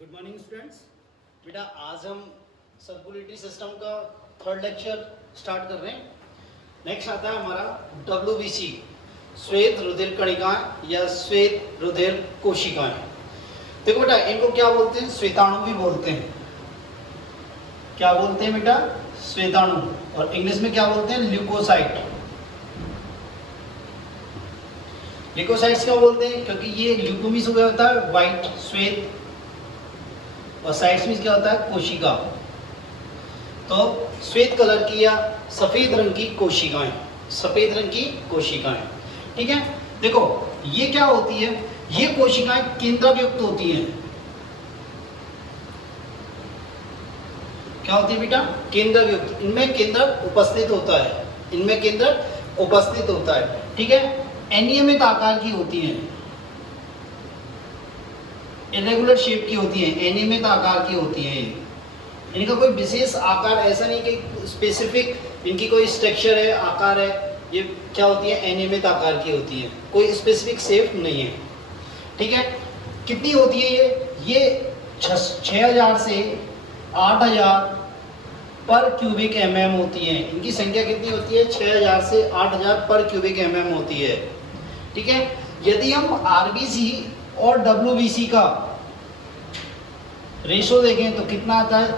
Good morning students. बेटा आज हम सर्कुलेटरी सिस्टम का थर्ड लेक्चर स्टार्ट कर रहे हैं। नेक्स्ट आता है हमारा WBC, श्वेत रुधिर कणिकाएं या श्वेत रुधिर कोशिकाएं। देखो बेटा, इनको क्या बोलते हैं? श्वेताणु भी बोलते हैं। क्या बोलते हैं बेटा? श्वेताणु। और इंग्लिश में क्या बोलते हैं? ल्यूकोसाइट। ल्यूकोसाइट्स क्या बोलते हैं? क्योंकि ये ल्यूकोमीस हो गया होता है व्हाइट श्वेत, और साइट्स में क्या होता है? कोशिका। तो श्वेत कलर की या सफेद रंग की कोशिकाएं, सफेद रंग की कोशिकाएं, ठीक है। देखो ये क्या होती है? ये कोशिकाएं केंद्रक युक्त होती हैं। क्या होती है बेटा? केंद्रक युक्त। इनमें केंद्रक उपस्थित होता है, इनमें केंद्रक उपस्थित होता है, ठीक है। अनियमित आकार की होती हैं, इरेगुलर शेप की होती है, अनियमित आकार की होती है। इनका कोई विशेष आकार ऐसा नहीं कि स्पेसिफिक इनकी कोई स्ट्रक्चर है, आकार है। ये क्या होती है? अनियमित आकार की होती है, कोई स्पेसिफिक शेप नहीं है, ठीक है। कितनी होती है ये 6000 से 8000 पर क्यूबिक mm होती है। इनकी संख्या कितनी होती है? 6000 से 8000 पर क्यूबिक mm होती है, ठीक है। यदि हम RBC और WBC का रेशो देखें तो कितना आता है?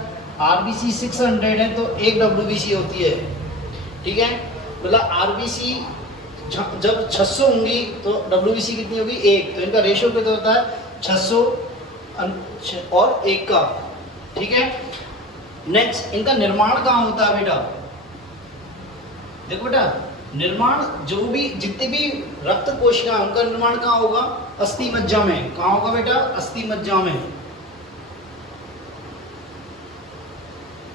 RBC 600 है तो 1 WBC होती है, ठीक है। मतलब RBC जब 600 होंगी तो WBC कितनी होगी? 1। तो इनका रेशो कितना होता है? 600 और 1 का, ठीक है। नेक्स्ट, इनका निर्माण कहाँ होता है बेटा? देखो बेटा, निर्माण जो भी जितने भी रक्त कोशिका है उनका निर्माण कहाँ होगा? अस्थि मज्जा में। कहाँ होगा बेटा? अस्थि मज्जा में,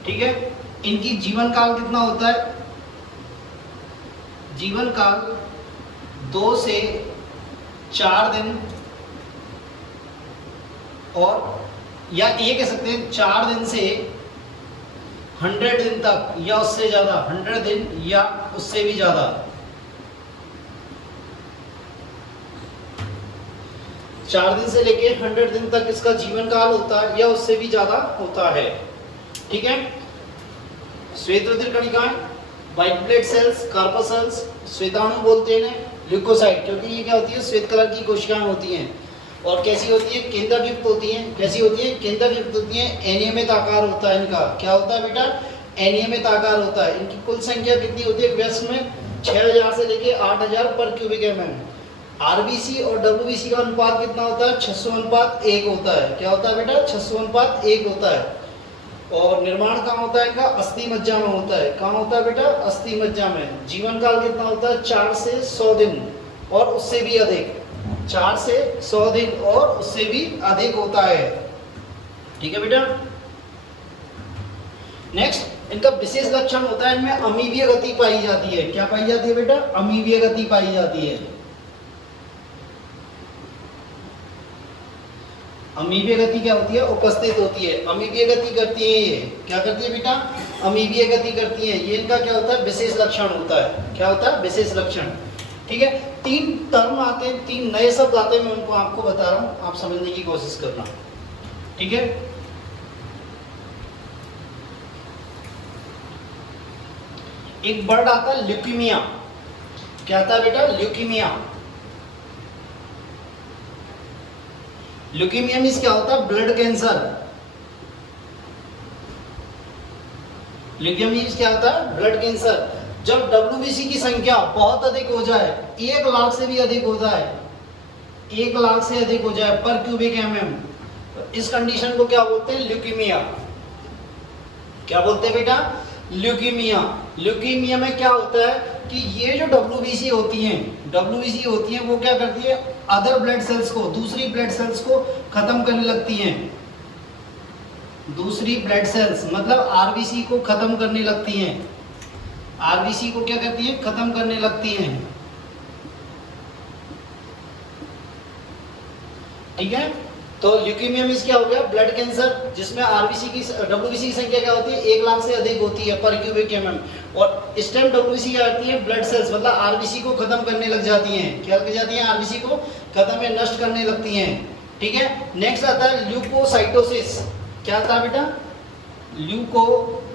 ठीक है। इनकी जीवन काल कितना होता है? जीवन काल 2 से 4 दिन, और या ये कह सकते हैं 4 दिन से 100 दिन तक, या उससे ज्यादा, 100 दिन या उससे भी ज्यादा। चार दिन से लेके 100 दिन तक इसका जीवन काल होता है, या उससे भी ज्यादा होता है, ठीक है। श्वेत रुधिर कणिकाएं, व्हाइट ब्लड सेल्स, कार्पोसेल्स, श्वेताणु बोलते हैं इन्हें, ल्यूकोसाइट, क्योंकि ये क्या होती है? श्वेत कलर की कोशिकाएं होती हैं। और कैसी होती है? केंद्रक युक्त होती हैं। कैसी होती है? केंद्रक युक्त होती हैं। अनियमित आकार होता है इनका। क्या होता है बेटा? अनियमित आकार होता है। इनकी कुल संख्या कितनी होती है वयस्क में? 6000 से लेके 8000 पर क्यूबिक mm। RBC और WBC का अनुपात कितना होता है? 600:1 होता है। क्या होता है बेटा? 600:1 होता है। और निर्माण कहाँ होता है इनका? अस्थि मज्जा में होता है। कहाँ होता है बेटा? अस्थि मज्जा में। जीवन काल कितना होता है? 4 से 100 दिन और उससे भी अधिक। 4 से 100 दिन और उससे भी अधिक होता है, ठीक है बेटा। नेक्स्ट, इनका विशेष लक्षण होता है, इनमें अमीबीय गति पाई जाती है। क्या पाई जाती है बेटा? अमीबीय गति पाई जाती है। अमीबीय गति क्या होती है? उपस्थित होती है। अमीबीय गति करती है ये। क्या करती है बेटा? अमीबीय गति करती है। ये इनका क्या होता है? विशेष लक्षण होता है। क्या होता है? विशेष लक्षण, ठीक है। 3 टर्म आते हैं, 3 नए शब्द आते हैं, मैं उनको आपको बता रहा हूं, आप समझने की कोशिश करना, ठीक है। एक वर्ड आता है ल्यूकीमिया। क्या आता है बेटा? ल्यूकीमिया। ल्यूकीमिया मींस क्या होता है? Blood cancer. ल्यूकीमिया मींस क्या होता है? Blood cancer. जब WBC की संख्या बहुत अधिक हो जाए, 1 लाख से भी अधिक हो जाए, 1 लाख से अधिक हो जाए पर क्यूबिक mm, तो इस कंडीशन को क्या बोलते हैं? ल्यूकीमिया। क्या बोलते हैं बेटा? ल्यूकीमिया। ल्यूकीमिया में क्या होता है कि ये जो WBC होती हैं वो क्या करती है? अदर ब्लड सेल्स को, दूसरी ब्लड सेल्स को खत्म करने लगती हैं। दूसरी ब्लड सेल्स मतलब RBC को खत्म करने लगती हैं। RBC को क्या करती हैं? खत्म करने लगती हैं, ठीक है। तो ल्यूकीमिया मींस क्या हो गया? ब्लड कैंसर, जिसमें WBC की संख्या क्या होती है? 1 लाख से अधिक होती है पर क्यूबिक mm। और इस टाइम WBC क्या करती है? ब्लड सेल्स मतलब RBC को खत्म करने लग जाती हैं। क्या लग जाती हैं? RBC को खत्म या नष्ट करने लगती हैं, ठीक है। नेक्स्ट आता है ल्यूकोसाइटोसिस। क्या आता है बेटा? ल्यूकोसाइटोसिस।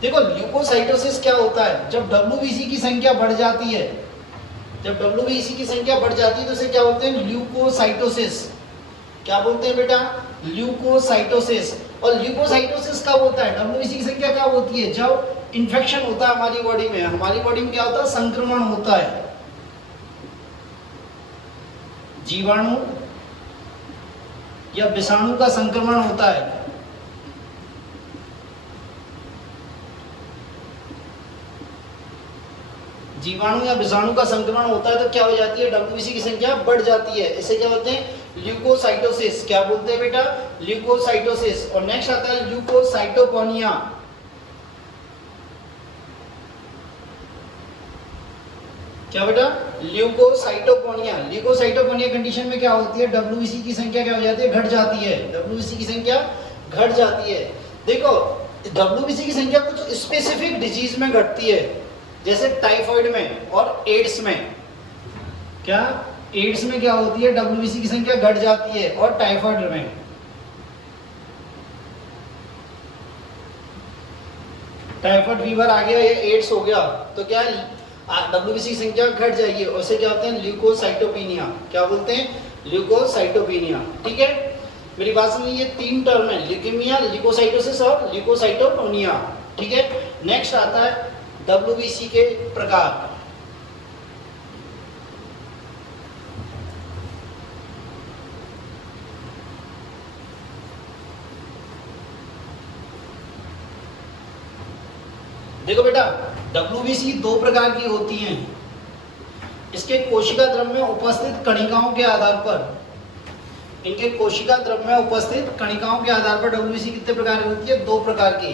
देखो ल्यूकोसाइटोसिस क्या होता है, जब डब्ल्यूबीसी की संख्या बढ़ जाती है, जब डब्ल्यूबीसी की संख्या बढ़ जाती है तो उसे क्या बोलते हैं? ल्यूकोसाइटोसिस। क्या बोलते हैं बेटा? ल्यूकोसाइटोसिस। और ल्यूकोसाइटोसिस कब होता है? डब्ल्यूबीसी की संख्या कब होती है? जब इन्फेक्शन होता है हमारी बॉडी में। हमारी बॉडी में क्या होता है? संक्रमण होता है, जीवाणु या विषाणु का संक्रमण होता है। जीवाणु या विषाणु का संक्रमण होता है तो क्या हो जाती है? डब्ल्यूबीसी की संख्या बढ़ जाती है। इसे क्या बोलते हैं? ल्यूकोसाइटोसिस। क्या बोलते हैं बेटा? ल्यूकोसाइटोसिस। और नेक्स्ट आता है ल्यूकोसाइटोपेनिया। क्या बेटा? ल्यूकोसाइटोपेनिया। ल्यूकोसाइटोपेनिया कंडीशन में क्या होती है? डब्ल्यूबीसी की संख्या क्या हो जाती है? घट जाती है। डब्ल्यूबीसी की संख्या घट जाती है। देखो डब्ल्यूबीसी की संख्या कुछ स्पेसिफिक डिजीज में घटती है, जैसे टाइफाइड में और एड्स में। क्या एड्स में क्या होती है? डब्ल्यूबीसी की संख्या घट जाती है। और टाइफाइड में, टाइफाइड फीवर आ गया या एड्स हो गया तो क्या डब्ल्यूबीसी की संख्या घट जाएगी। उसे क्या बोलते हैं? ल्यूकोसाइटोपेनिया। क्या बोलते हैं? ल्यूकोसाइटोपेनिया। ठीक है, मेरी बात समझिए, ये तीन टर्म है, ल्यूकेमिया, ल्यूकोसाइटोसिस और ल्यूकोसाइटोपेनिया। ठीक है। नेक्स्ट आता है डब्ल्यूबीसी के प्रकार। देखो बेटा डब्ल्यूबीसी दो प्रकार की होती हैं। इसके कोशिका द्रव्य में उपस्थित कणिकाओं के आधार पर, इनके कोशिका द्रव्य में उपस्थित कणिकाओं के आधार पर डब्ल्यूबीसी कितने प्रकार की होती है? दो प्रकार की।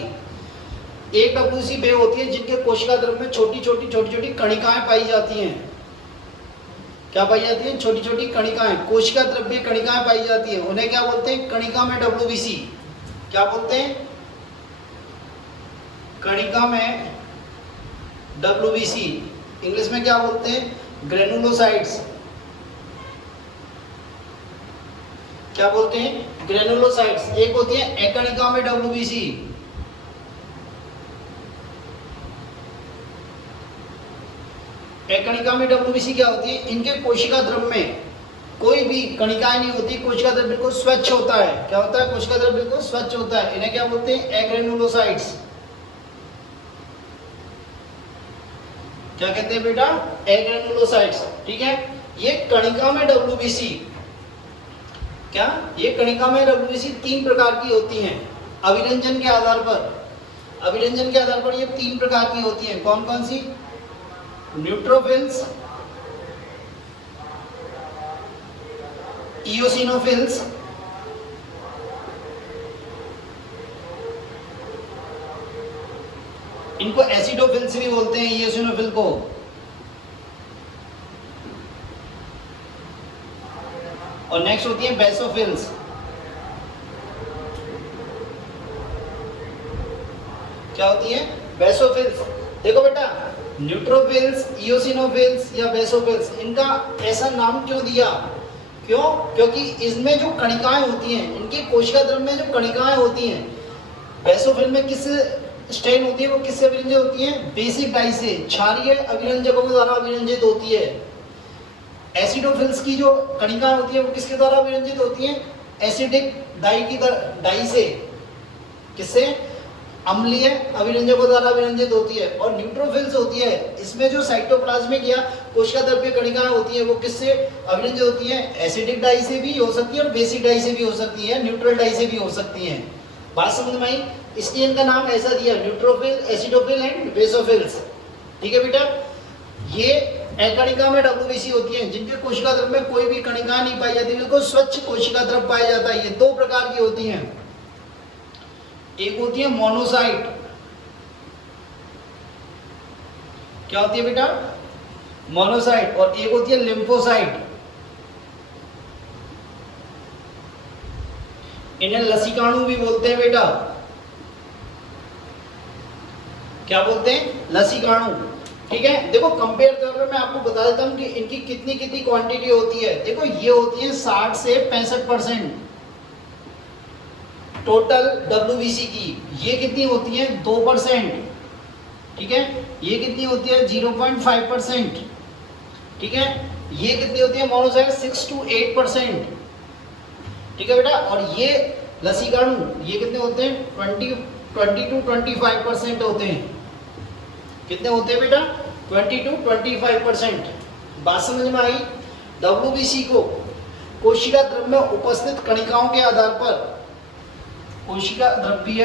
एक डब्ल्यूबीसी वे होती है जिनके कोशिका द्रव्य में छोटी छोटी कणिकाएं पाई जाती हैं। क्या पाई जाती हैं? छोटी छोटी कणिकाएं, कोशिका द्रव्य कणिकाएं पाई जाती हैं। उन्हें क्या बोलते हैं? कणिका में डब्ल्यूबीसी। क्या बोलते हैं? कणिका में डब्ल्यूबीसी। इंग्लिश में क्या बोलते हैं? ग्रेनुलोसाइट्स। क्या बोलते हैं? ग्रेनुलोसाइट्स। एक होती है एकणिका में डब्ल्यूबीसी। एकणिका में डब्ल्यूबीसी क्या होती है? इनके कोशिका द्रव्य में कोई भी कणिकाएं नहीं होती, कोशिका द्रव्य बिल्कुल स्वच्छ होता है। क्या होता है? कोशिका द्रव्य बिल्कुल स्वच्छ होता है। इन्हें क्या बोलते हैं? एग्रेनुलोसाइट्स। क्या कहते हैं बेटा? एग्रेनुलोसाइट्स। ठीक है, ये कणिका में डब्ल्यूबीसी, क्या ये कणिका में डब्ल्यूबीसी तीन प्रकार की होती हैं अभिरंजन के आधार पर। अभिरंजन के आधार पर ये तीन प्रकार की होती हैं। कौन कौन सी? न्यूट्रोफिल्स, इयोसिनोफिल्स, इनको एसिडोफिल्स भी बोलते हैं, इयोसिनोफिल को। और नेक्स्ट होती है बेसोफिल्स। क्या होती है? बेसोफिल्स। देखो बेटा न्यूट्रोफिल्स, इयोसिनोफिल्स या बेसोफिल्स, इनका ऐसा नाम क्यों दिया? क्यों? क्योंकि इसमें जो कणिकाएं होती हैं, इनकी कोशिका द्रव्य में जो कणिकाएं होती हैं, बेसोफिल में किस स्ट्रेन होती है? वो किससे अभिरंजित होती है? बेसिक डाई से, क्षारीय अभिरंजकों के द्वारा अभिरंजित होती है। एसिडोफिल्स की जो कणिकाएं होती है वो किसके द्वारा अभिरंजित होती हैं? एसिडिक डाई की डाई से। किससे? अम्लीय अभिरंजकों द्वारा अभिरंजित होती है। और न्यूट्रोफिल्स होती है, इसमें जो साइटोप्लाज्मिक या कोशिका द्रव्य कणिकाएं होती है वो किससे अभिरंजित होती है? एसिडिक डाई से भी हो सकती है और बेसिक डाई से भी हो सकती है, न्यूट्रल डाई से भी हो सकती है। बात समझ में आई? इसलिए इनका नाम ऐसा दिया, न्यूट्रोफिल, एसिडोफिल एंड बेसोफिल्स। ठीक है बेटा, ये एकणिका में डब्ल्यूबीसी होती है जिनके कोशिका द्रव्य में कोई भी कणिका नहीं पाई जाती, बिल्कुल स्वच्छ कोशिका द्रव्य पाया जाता है। ये दो प्रकार की होती हैं, एक होती है मोनोसाइट। क्या होती है बेटा? मोनोसाइट। और एक होती है लिम्फोसाइट। इन्हें लसीकाणु भी बोलते हैं बेटा। क्या बोलते हैं? लसीकाणु। ठीक है, देखो कंपेयर तौर पे मैं आपको बता देता हूँ कि इनकी कितनी कितनी क्वांटिटी होती है। देखो ये होती है 60 से 65% टोटल WBC की। ये कितनी होती है 2%। ठीक है, ये कितनी होती है 0.5%। ठीक है, ये कितनी होती है मोनोसाइड 6 to 8%। ठीक है बेटा, और ये लसीकाणु ये कितने होते हैं 20 to 25% होते हैं। कितने होते हैं बेटा 20 to 25%। बात समझ में आई। WBC को कोशिका द्रव्य में उपस्थित कणिकाओं के आधार पर, कोशिका द्रव्य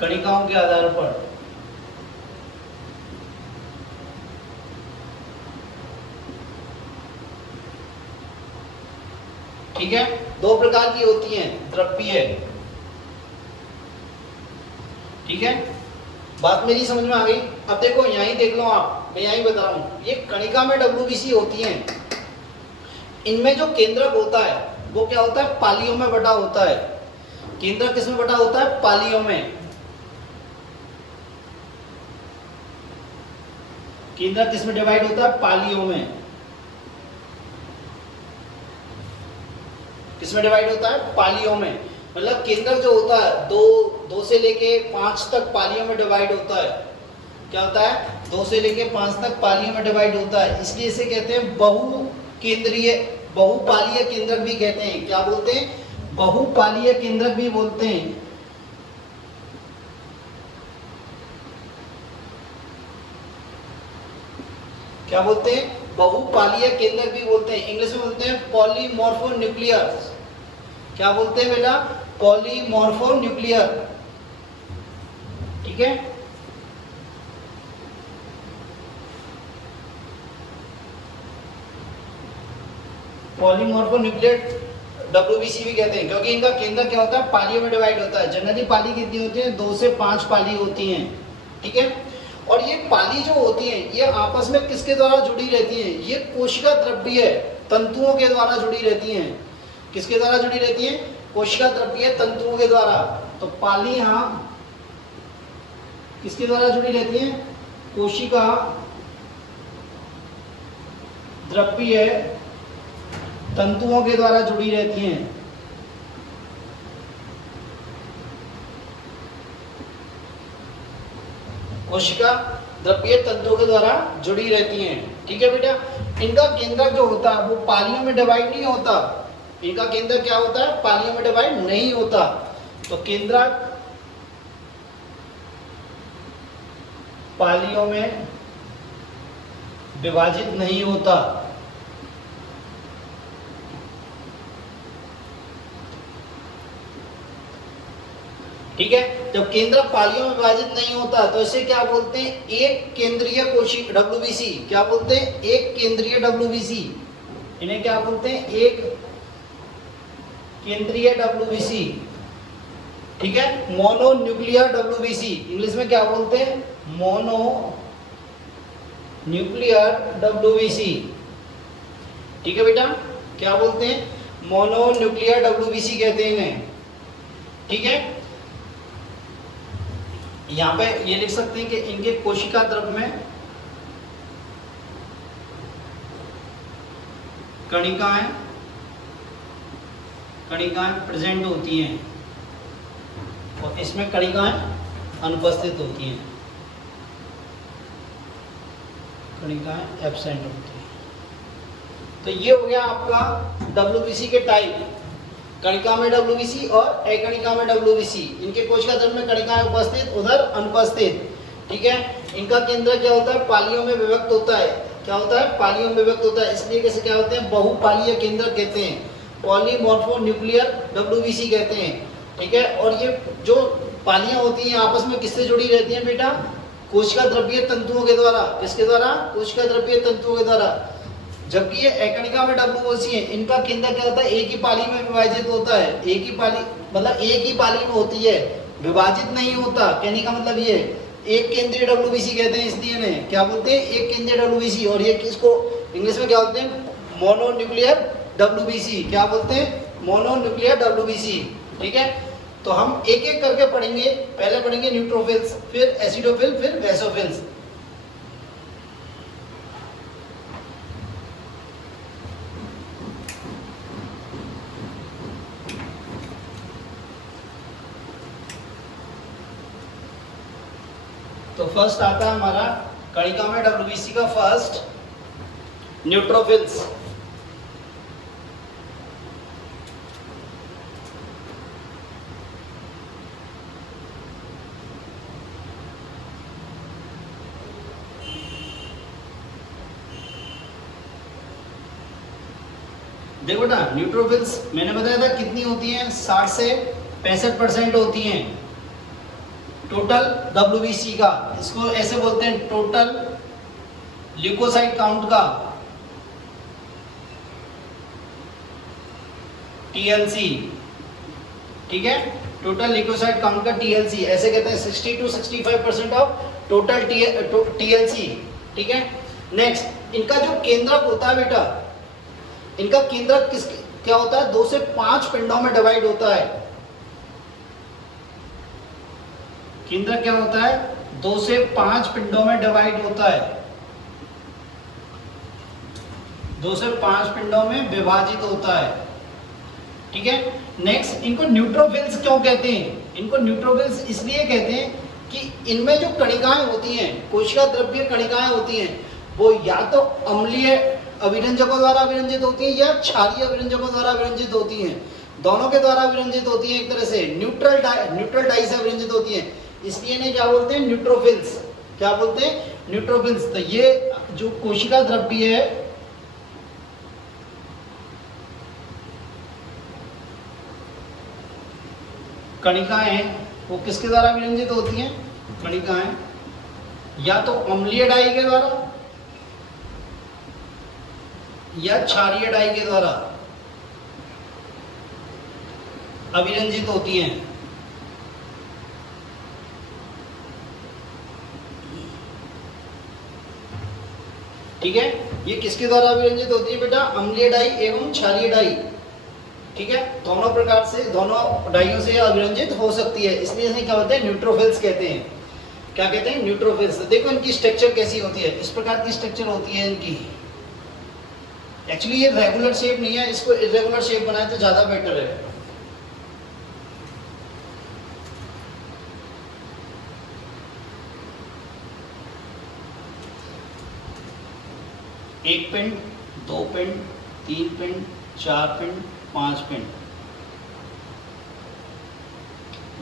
कणिकाओं के आधार पर ठीक है, दो प्रकार की होती हैं द्रव्य। ठीक है, बात मेरी समझ में आ गई। अब देखो यहीं देख लो आप, मैं यहीं बता रहा हूं, ये कणिका में WBC होती हैं। इनमें जो केंद्रक होता है वो क्या होता है पालियों में बटा होता है। केंद्रक किसमें बटा होता है पालियों में। केंद्रक किसमें डिवाइड होता है पालियों में। किसमें डिवाइड होता है पालियों में। मतलब केंद्रक जो होता है दो से लेके 5 तक पालियों में डिवाइड होता है। क्या होता है 2 से लेके 5 तक पालियों में डिवाइड होता है, इसलिए इसे कहते हैं बहुपालीय केंद्रक भी कहते हैं। क्या बोलते हैं बहुपालीय केंद्रक भी बोलते हैं। क्या बोलते हैं बहुपालीय केंद्रक भी बोलते हैं। इंग्लिश में बोलते हैं पॉलीमॉर्फोन्यूक्लियर। क्या बोलते हैं बेटा पॉलीमॉर्फोन्यूक्लियर। ठीक है, पॉलीमॉर्फोन्यूक्लियर WBC भी कहते हैं, क्योंकि इनका केंद्र क्या होता है पालियों में डिवाइड होता है। जनरली पाली कितनी होती है 2 से 5 पाली होती हैं। ठीक है, और ये पाली जो होती हैं ये आपस में किसके द्वारा जुड़ी रहती हैं, ये कोशिका द्रव्य तंतुओं के द्वारा जुड़ी रहती हैं। किसके द्वारा जुड़ी रहती हैं कोशिका द्रव्य तंतुओं के द्वारा। तो पाली यहाँ किसके द्वारा जुड़ी रहती हैं कोशिका द्रव्य तंतुओं के द्वारा जुड़ी रहती हैं। कोशिका द्रव्य तंतुओं के द्वारा जुड़ी रहती हैं। ठीक है बेटा, इनका केंद्रक जो होता है वो पालियों में डिवाइड नहीं होता। इनका केंद्र क्या होता है पालियों में डिवाइड नहीं होता। तो केंद्रक पालियों में विभाजित नहीं होता। ठीक है, जब केंद्रक पालियों में विभाजित नहीं होता तो इसे क्या बोलते हैं एक केंद्रीय कोशिका WBC। क्या बोलते हैं एक केंद्रीय WBC। इन्हें क्या बोलते हैं एक केंद्रीय WBC। ठीक है, मोनोन्यूक्लियर WBC। इंग्लिश में क्या बोलते हैं मोनोन्यूक्लियर WBC। ठीक है बेटा, क्या बोलते हैं मोनोन्यूक्लियर WBC कहते हैं इन्हें। ठीक है, यहां पे ये लिख सकते हैं कि इनके कोशिका द्रव्य में कणिकाएं प्रेजेंट होती हैं और इसमें कणिकाएं अनुपस्थित होती हैं, कणिकाएं एब्सेंट होती हैं। तो ये हो गया आपका WBC के टाइप। कणिका में WBC और अकणिका में WBC। इनके कोशिका द्रव्य में कणिकाएं उपस्थित उधर अनुपस्थित। ठीक है, इनका केंद्र क्या होता है पालियों में विभक्त होता है। क्या होता है पालियों में विभक्त होता है, इसलिए कैसे क्या होते हैं बहुपालीय केंद्र कहते हैं। पॉलीमॉर्फोन्यूक्लियर WBC कहते हैं। ठीक है, और ये जो पालियां होती हैं आपस में किससे जुड़ी रहती हैं बेटा कोशिका द्रव्य तंतुओं के द्वारा। किसके द्वारा कोशिका द्रव्य तंतुओं के द्वारा। जबकि ये अकणिका में WBC है, इनका केंद्र क्या होता है एक ही पाली में विभाजित होता है। एक ही पाली मतलब एक ही पाली में होती है, विभाजित नहीं होता। कहने का मतलब ये एक केंद्रीय WBC कहते हैं, इसलिए इन्हें क्या बोलते हैं एक केंद्रीय WBC। और ये किसको इंग्लिश में क्या बोलते हैं मोनोन्यूक्लियर WBC। क्या बोलते हैं मोनोन्यूक्लियर WBC। ठीक है, तो हम एक एक करके पढ़ेंगे। पहले पढ़ेंगे न्यूट्रोफिल्स, फिर एसिडोफिल, फिर बेसोफिल्स। तो फर्स्ट आता है हमारा कणिका में डब्ल्यूबीसी का फर्स्ट न्यूट्रोफिल्स। देखो बेटा, न्यूट्रोफिल्स मैंने बताया था कितनी होती हैं, 60 से 65% होती हैं टोटल डब्ल्यूबीसी का। इसको ऐसे बोलते हैं टोटल ल्यूकोसाइट काउंट का, टीएलसी। ठीक है, टोटल ल्यूकोसाइट काउंट का टीएलसी ऐसे कहते हैं, 60 to 65% ऑफ टोटल टीएलसी। ठीक है, नेक्स्ट इनका जो केंद्रक होता है बेटा, इनका केंद्रक क्या होता है, 2 से 5 पिंडों में डिवाइड होता है। केंद्रक क्या होता है, 2 से 5 पिंडों में डिवाइड होता है, 2 से 5 पिंडों में विभाजित होता है। ठीक है, नेक्स्ट इनको न्यूट्रोफिल्स क्यों कहते हैं? इनको न्यूट्रोफिल्स इसलिए कहते हैं कि इनमें जो कणिकाएं होती हैं, कोशिका द्रव्य कणिकाएं होती हैं, वो या तो अम्लीय अभिरंजकों द्वारा अभिरंजित होती हैं या क्षारीय अभिरंजकों द्वारा अभिरंजित होती हैं। दोनों के द्वारा अभिरंजित होती हैं, एक तरह से न्यूट्रल डाई से अभिरंजित होती हैं। इसलिए इन्हें क्या बोलते हैं, न्यूट्रोफिल्स। क्या बोलते हैं, न्यूट्रोफिल्स। तो ये जो कोशिका द्रव्य है, कणिकाएं, वो किसके द्वारा अभिरंजित होती हैं? कणिकाएं या तो अम्लीय डाई के द्वारा या क्षारीय डाई के द्वारा अभिरंजित होती हैं। ठीक है, ये किसके द्वारा अभिरंजित होती है बेटा? अम्लीय डाई एवं क्षारीय डाई। ठीक है, दोनों प्रकार से, दोनों डाइयों से अभिरंजित हो सकती है, इसलिए इन्हें क्या बोलते हैं, न्यूट्रोफिल्स कहते हैं। क्या कहते हैं, न्यूट्रोफिल्स। देखो इनकी स्ट्रक्चर कैसी होती है, इस प्रकार की स्ट्रक्चर होती है इनकी। एक्चुअली ये रेगुलर शेप नहीं है, इसको इरेगुलर शेप बनाए तो ज्यादा बेटर है। एक पिंड, 2 पिंड, 3 पिंड, 4 पिंड, 5 पिंड,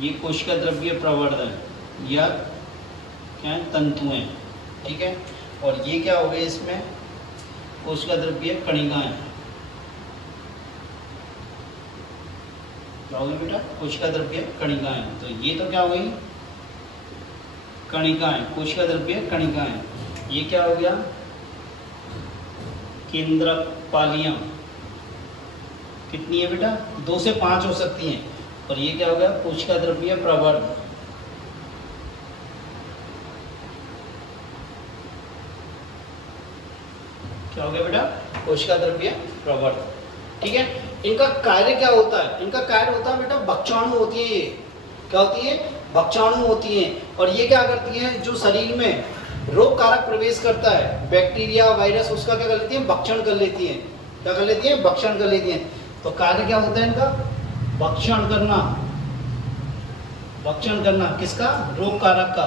ये कोशिका द्रव्य प्रवर्धन है या क्या है, तंतु हैं। ठीक है, और ये क्या हो गए, इसमें कोशिका द्रव्य कणिकाएं। क्या हो गया बेटा, कोशिका द्रव्य कणिकाएं। तो ये तो क्या हो गई, कणिकाएं, कोशिका द्रव्य कणिकाएं। ये क्या हो गया, केंद्रक पालियां। कितनी है बेटा, 2 से 5 हो सकती हैं। और ये क्या हो गया, कोशिका द्रव्य प्रवर्ध। क्या हो गया बेटा, कोशिका द्रव्य प्रवर्ध। ठीक है, इनका कार्य क्या होता है? इनका कार्य होता है बेटा, भक्षाणु होती है। ये क्या होती है, भक्षाणु होती है। और ये क्या करती है, जो शरीर में रोग कारक प्रवेश करता है, बैक्टीरिया, वायरस, उसका क्या कर लेती है, भक्षण कर लेती है। क्या कर लेती है, भक्षण कर लेती है। तो कार्य क्या होता है इनका, भक्षण करना। भक्षण करना किसका, रोग कारक का।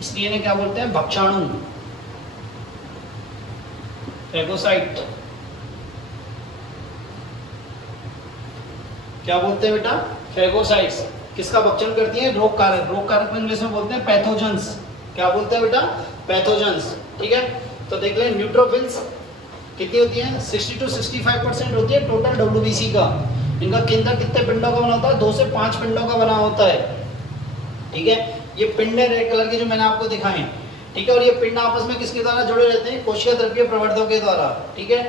इसलिए इन्हें क्या बोलते हैं, भक्षाणु, फैगोसाइट। क्या बोलते हैं बेटा, फैगोसाइट्स। किसका भक्षण करती हैं, रोग कारक। रोग कारक में इंग्लिश में बोलते हैं पैथोजेंस। क्या बोलते हैं बेटा, पैथोजेंस। ठीक है, तो देख लें न्यूट्रोफिल्स कितनी होती है, 60 to 65% होती है टोटल डब्ल्यूबीसी का। इनका केंद्र कितने पिंडों का बना होता है, 2 से 5 पिंडों का बना होता है। ठीक है, ये पिंड है रेड कलर के जो मैंने आपको दिखाए। ठीक है, और ये पिंड आपस में किसके द्वारा जुड़े रहते हैं, कोशिका द्रव्य प्रवर्धकों के द्वारा। ठीक है,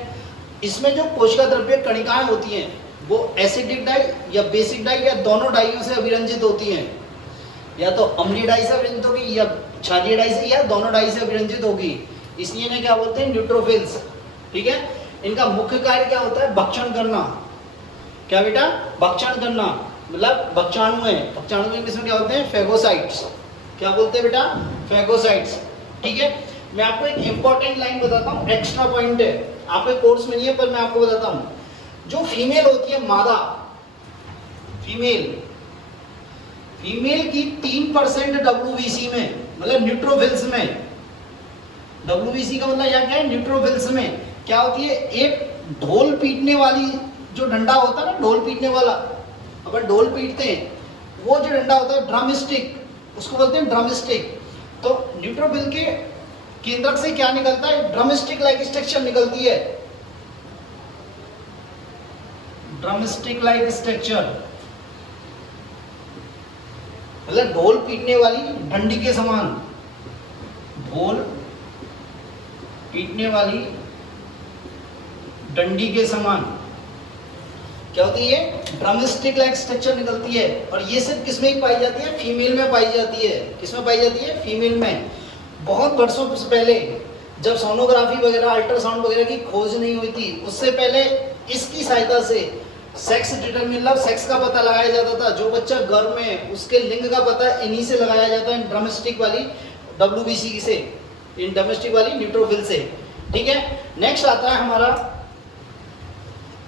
इसमें जो कोशिका द्रव्य कणिकाएं होती हैं, वो एसिडिक डाई या बेसिक डाई या दोनों डाइयों से अभिरंजित होती हैं। या तो अम्लीय डाई से अभिरंजित होगी या क्षारीय डाई से, या दोनों डाई से अभिरंजित होगी। इसलिए इन्हें क्या बोलते हैं, न्यूट्रोफिल्स। ठीक है, इनका मुख्य कार्य क्या होता है, भक्षण करना। क्या बेटा? भक्षण करना, मतलब भक्षाणु है। भक्षाणु इंग्लिश में क्या होते हैं? फेगोसाइट्स। क्या बोलते हैं बेटा? फेगोसाइट्स। ठीक है, मैं आपको एक इंपॉर्टेंट लाइन बताता हूँ, एक्स्ट्रा पॉइंट है, आपके कोर्स में नहीं है पर मैं आपको बताता हूँ। जो फीमेल होती है मादा, फीमेल की 3% WBC में, मतलब न्यूट्रोफिल्स में, WBC का मतलब यहाँ क्या है? न्यूट्रोफिल्स में क्या होती है? एक ढोल पीटने वाली जो डंडा होता है ना, ढोल पीटने वाला, अपन ढोल पीटते हैं, वो जो डंडा होता है ड्रम स्टिक, उसको बोलते हैं ड्रम स्टिक। तो न्यूट्रोफिल के केंद्रक से क्या निकलता है? ड्रम स्टिक लाइक स्ट्रक्चर निकलती है, ड्रम स्टिक लाइक स्ट्रक्चर, मतलब ढोल पीटने वाली डंडी के समान, ढोल पीटने वाली डंडी के समान क्या होती है? ड्रम स्टिक लाइक स्ट्रक्चर निकलती है। और ये सिर्फ किसमें ही पाई जाती है? फीमेल में पाई जाती है। किसमें पाई जाती है? फीमेल में। बहुत वर्षों से पहले जब सोनोग्राफी वगैरह, अल्ट्रासाउंड वगैरह की खोज नहीं हुई थी, उससे पहले इसकी सहायता से सेक्स डिटरमिन, मतलब सेक्स का पता लगाया जाता था। जो बच्चा गर्भ में, उसके लिंग का पता इन्हीं से लगाया जाता है, ड्रम स्टिक वाली WBC से, इन ड्रम स्टिक वाली न्यूट्रोफिल से। ठीक है, नेक्स्ट आता है हमारा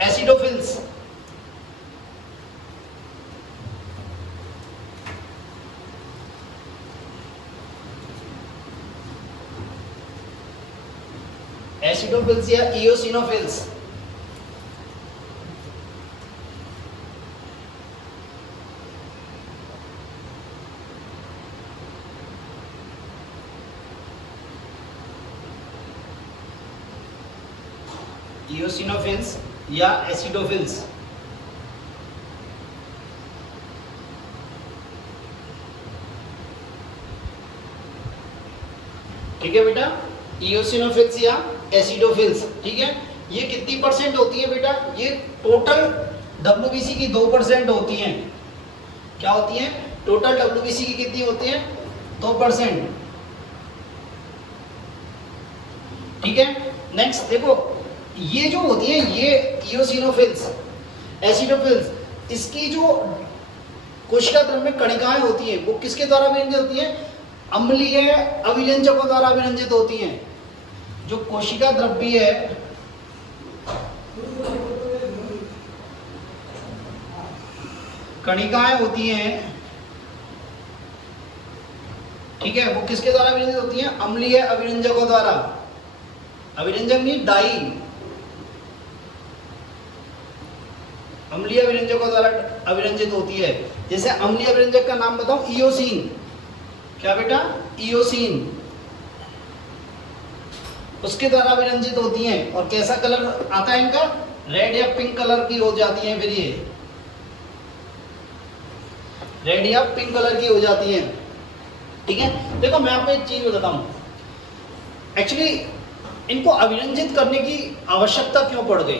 एसिडोफिल्स। एसिडोफिल्स या इओसिनोफिल्स। इओसिनोफिल्स या एसिडोफिल्स। ठीक है बेटा, इओसिनोफिल्स या एसिडोफिल्स। ठीक है, ये कितनी परसेंट होती है बेटा? ये टोटल WBC की 2% होती हैं। क्या होती हैं? टोटल WBC की कितनी होती है? 2%। ठीक है, नेक्स्ट देखो, ये जो होती है, ये इओसिनोफिल्स, एसिडोफिल्स, इसकी जो कोशिका द्रव्य में कणिकाएं होती हैं, वो किसके द्वारा विरंजित होती हैं? अम्लीय अभिरंजकों द्वारा विरंजित होती हैं। जो कोशिका द्रव्य है, कणिकाएं होती हैं, ठीक है, वो किसके द्वारा विरंजित होती हैं? अम्लीय अभिरंजकों द्वारा। अभिरंजक नहीं, डाई, अम्लीय अभिरंजकों द्वारा अभिरंजित होती है। जैसे अम्लीय अभिरंजक का नाम बताओ, इओसिन। क्या बेटा? इओसिन, उसके द्वारा विरंजित होती हैं। और कैसा कलर आता है इनका? रेड या पिंक कलर की हो जाती हैं। फिर ये रेड या पिंक कलर की हो जाती हैं। ठीक है, देखो मैं आपको एक चीज बताता हूं, एक्चुअली इनको अभिरंजित करने की आवश्यकता क्यों पड़ गई?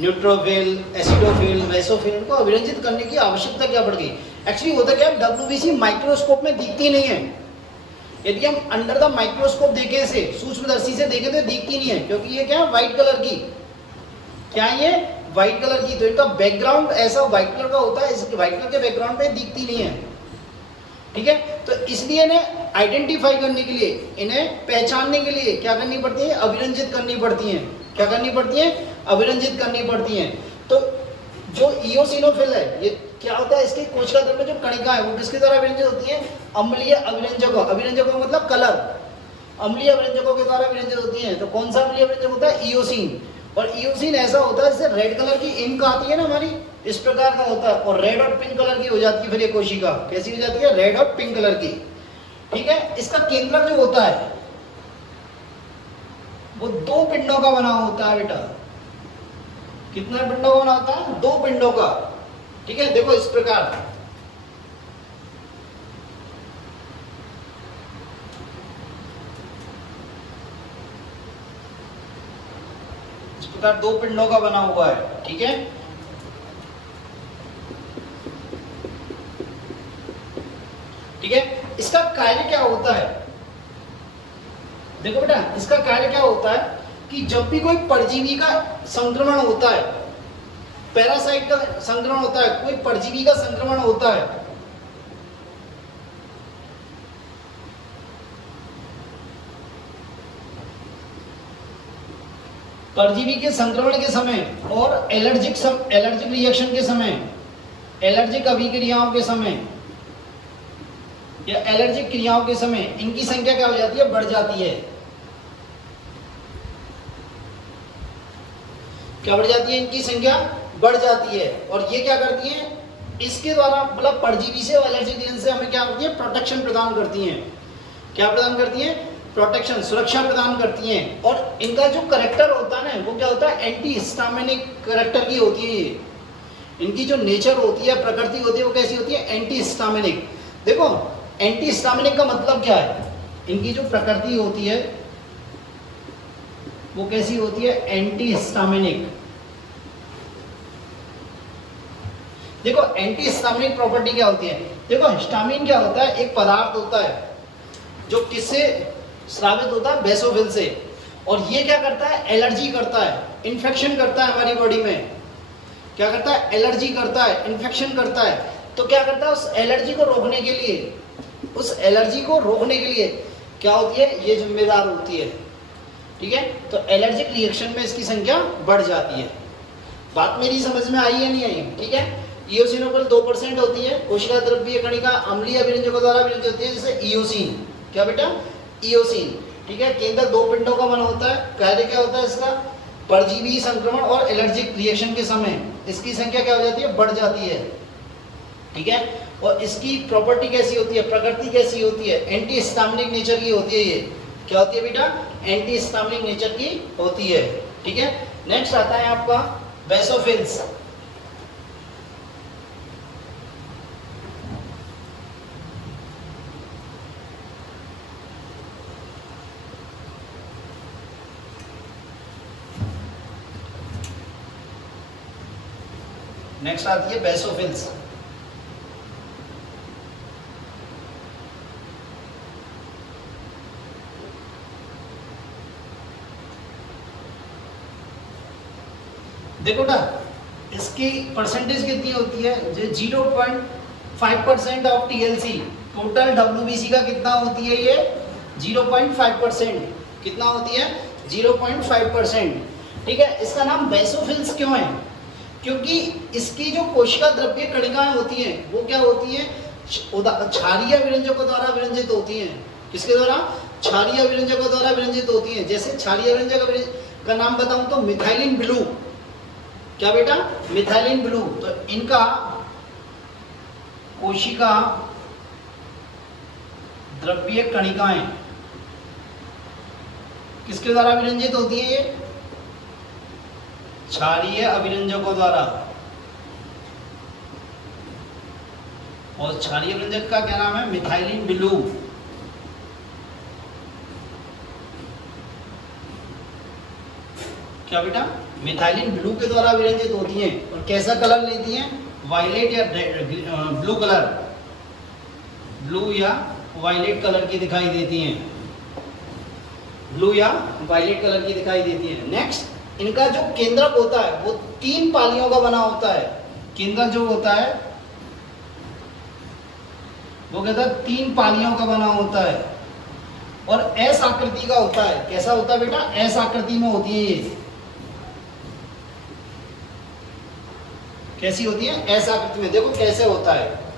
न्यूट्रोफिल, एसिडोफिल, मेसोफिल, इनको अभिरंजित करने की आवश्यकता क्या पड़ गई? एक्चुअली होता क्या है, WBC माइक्रोस्कोप में दिखती नहीं है। यदि हम अंडर द माइक्रोस्कोप देखें, से सूक्ष्मदर्शी से देखें तो दिखती नहीं है, क्योंकि ये क्या है? व्हाइट कलर की। क्या ये? व्हाइट कलर की। तो इनका बैकग्राउंड ऐसा व्हाइट कलर का होता है, इसके व्हाइट कलर के बैकग्राउंड में दिखती नहीं है। ठीक है, तो इसलिए इन्हें आइडेंटिफाई करने के लिए, इन्हें पहचानने के लिए क्या करनी पड़ती है? अभिरंजित करनी पड़ती है। क्या करनी पड़ती है? अभिरंजित करनी पड़ती है। तो जो इओसिनोफिल है, ये क्या होता है? इसके कोशिका द्रव्य में जो कणिका है, वो किसके द्वारा अभिरंजित होती है? अम्लीय अभिरंजकों। अभिरंजकों मतलब कलर, अम्लीय अभिरंजकों के द्वारा विरंजित होती हैं। तो कौन सा अम्लीय अभिरंजक होता है? इओसिन। और इओसिन ऐसा होता है जैसे रेड कलर की इंक आती है ना हमारी, इस प्रकार का होता है, और रेड और पिंक कलर की हो जाती है। फिर ये कोशिका कैसी हो जाती है? रेड और पिंक कलर की। ठीक है, इसका केंद्रक जो होता है वो 2 पिंडों का बना होता है बेटा। कितने पिंडों का बना होता है? 2 पिंडों का। ठीक है, देखो इस प्रकार, इस प्रकार 2 पिंडों का बना हुआ है। ठीक है, ठीक है, इसका कार्य क्या होता है? देखो बेटा, इसका कार्य क्या होता है कि जब भी कोई परजीवी का संक्रमण होता है, पैरासाइट का संक्रमण होता है, कोई परजीवी का संक्रमण होता है। परजीवी के संक्रमण के समय और एलर्जिक रिएक्शन के समय, एलर्जिक अभिक्रियाओं के समय या एलर्जिक क्रियाओं के समय इनकी संख्या क्या हो जाती है, बढ़ जाती है। क्या बढ़ जाती है, इनकी संख्या बढ़ जाती है। और ये क्या करती है, इसके द्वारा मतलब परजीवी से और एलर्जिक रिएक्शन से हमें क्या करती है, प्रोटेक्शन प्रदान करती हैं। क्या प्रदान करती हैं, प्रोटेक्शन, सुरक्षा प्रदान करती हैं। और इनका जो करेक्टर होता है ना, वो क्या होता है, एंटी हिस्टामिनिक करेक्टर की होती है। ये इनकी जो नेचर होती है, प्रकृति होती है, वो कैसी होती है, एंटी हिस्टामिनिक। देखो एंटी हिस्टामिनिक का मतलब क्या है, इनकी जो प्रकृति होती है वो कैसी होती है, एंटी हिस्टामिनिक। देखो एंटी हिस्टामिनिक प्रॉपर्टी क्या होती है, देखो हिस्टामिन क्या होता है, एक पदार्थ होता है जो किससे स्रावित होता है, बेसोफिल से। और ये क्या करता है, एलर्जी करता है, इन्फेक्शन करता है हमारी बॉडी में। क्या करता है, एलर्जी करता है, इन्फेक्शन करता है। तो क्या करता है, उस एलर्जी को रोकने के लिए, उस एलर्जी को रोकने के लिए क्या होती है, ये जिम्मेदार होती है। ठीक है, तो एलर्जिक रिएक्शन में इसकी संख्या बढ़ जाती है। बात मेरी समझ में आई है नहीं आई, ठीक है। इओसिनोफिल 2% होती है, कोशिका द्रव्य कणिका अम्लीय अभिरंजकों द्वारा विरंजित होती है, जैसे इओसिन। क्या बेटा, इओसिन। ठीक है, केंद्र 2 पिंडों का बना होता है। कार्य क्या होता है इसका, परजीवी संक्रमण और एलर्जिक रिएक्शन के समय इसकी संख्या क्या हो जाती है, बढ़ जाती है। ठीक है, और इसकी प्रॉपर्टी कैसी होती है, प्रकृति कैसी होती है, एंटी हिस्टामिनिक नेचर की होती है। ये क्या होती है बेटा, एंटी हिस्टामिनिक नेचर की होती है। ठीक है, नेक्स्ट आता है आपका बेसोफिल्स। नेक्स्ट आती है बेसोफिल्स। देखो ना, इसकी परसेंटेज कितनी होती है, जो 0.5% ऑफ टीएलसी, टोटल डब्ल्यूबीसी का कितना होती है, ये 0.5%। कितना होती है, 0.5%। ठीक है, इसका नाम बेसोफिल्स क्यों है, क्योंकि इसकी जो कोशिका द्रव्य कणिकाएं होती हैं वो क्या होती हैं, क्षारीय विरंजकों द्वारा विरंजित होती हैं। किसके द्वारा, क्षारीय विरंजकों द्वारा विरंजित होती हैं। जैसे क्षारीय विरंजक का नाम बताऊं तो मिथाइलिन ब्लू। क्या बेटा, मिथाइलिन ब्लू। तो इनका कोशिका द्रव्य कणिकाएं किसके द्वारा विरंजित होती है, ये क्षारीय अभिरंजकों द्वारा। और क्षारीय अभिरंजक का क्या नाम है, मिथाइलिन ब्लू। क्या बेटा, मिथाइलिन ब्लू के द्वारा विरंजित होती हैं। और कैसा कलर लेती हैं, वायलेट या ब्लू कलर, ब्लू या वायलेट कलर की दिखाई देती हैं, ब्लू या वायलेट कलर की दिखाई देती हैं। नेक्स्ट, इनका जो केंद्रक होता है वो 3 पालियों का बना होता है। केंद्रक जो होता है वो कहता है 3 पालियों का बना होता है और एस आकृति का होता है। कैसा होता है बेटा, एस आकृति में होती है ये। कैसी होती है, एस आकृति में। देखो कैसे होता है,